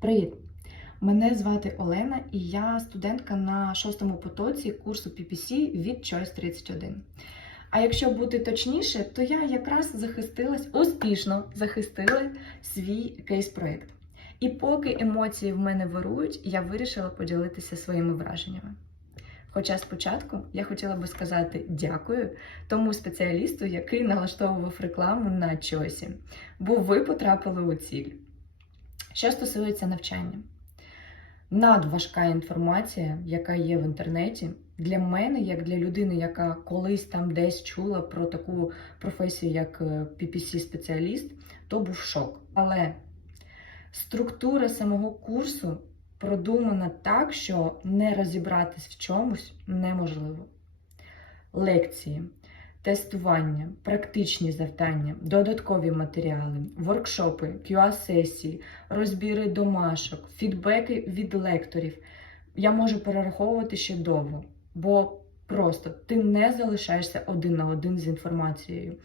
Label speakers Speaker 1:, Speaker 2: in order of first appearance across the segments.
Speaker 1: Привіт! Мене звати Олена і я студентка на шостому потоці курсу PPC від Choice 31. А якщо бути точніше, то я якраз захистилась, успішно захистила свій кейс-проєкт. І поки емоції в мене вирують, я вирішила поділитися своїми враженнями. Хоча спочатку я хотіла би сказати дякую тому спеціалісту, який налаштовував рекламу на Чосі, бо ви потрапили у ціль. Що стосується навчання, надважка інформація, яка є в інтернеті, для мене, як для людини, яка колись там десь чула про таку професію, як PPC-спеціаліст, то був шок. Але структура самого курсу продумана так, що не розібратись в чомусь неможливо. Лекції, тестування, практичні завдання, додаткові матеріали, воркшопи, QA-сесії, розбіри домашок, фідбеки від лекторів. Я можу перераховувати ще довго, бо просто ти не залишаєшся один на один з інформацією.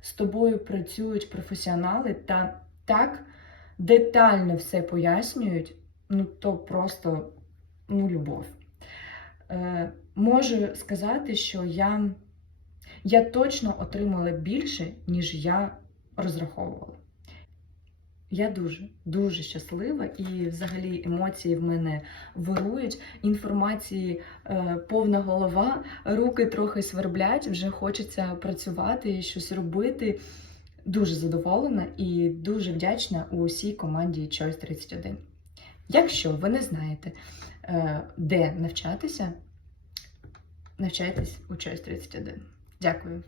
Speaker 1: З тобою працюють професіонали та так детально все пояснюють, ну то просто ну, любов. Е, можу сказати, що я, я точно отримала більше, ніж я розраховувала. Я дуже, дуже щаслива, і взагалі емоції в мене вирують. Інформації е, повна голова, руки трохи сверблять, вже хочеться працювати, щось робити. Дуже задоволена і дуже вдячна усій команді Choice 31. Якщо ви не знаєте, е, де навчатися, навчайтесь у Choice 31. Дякую.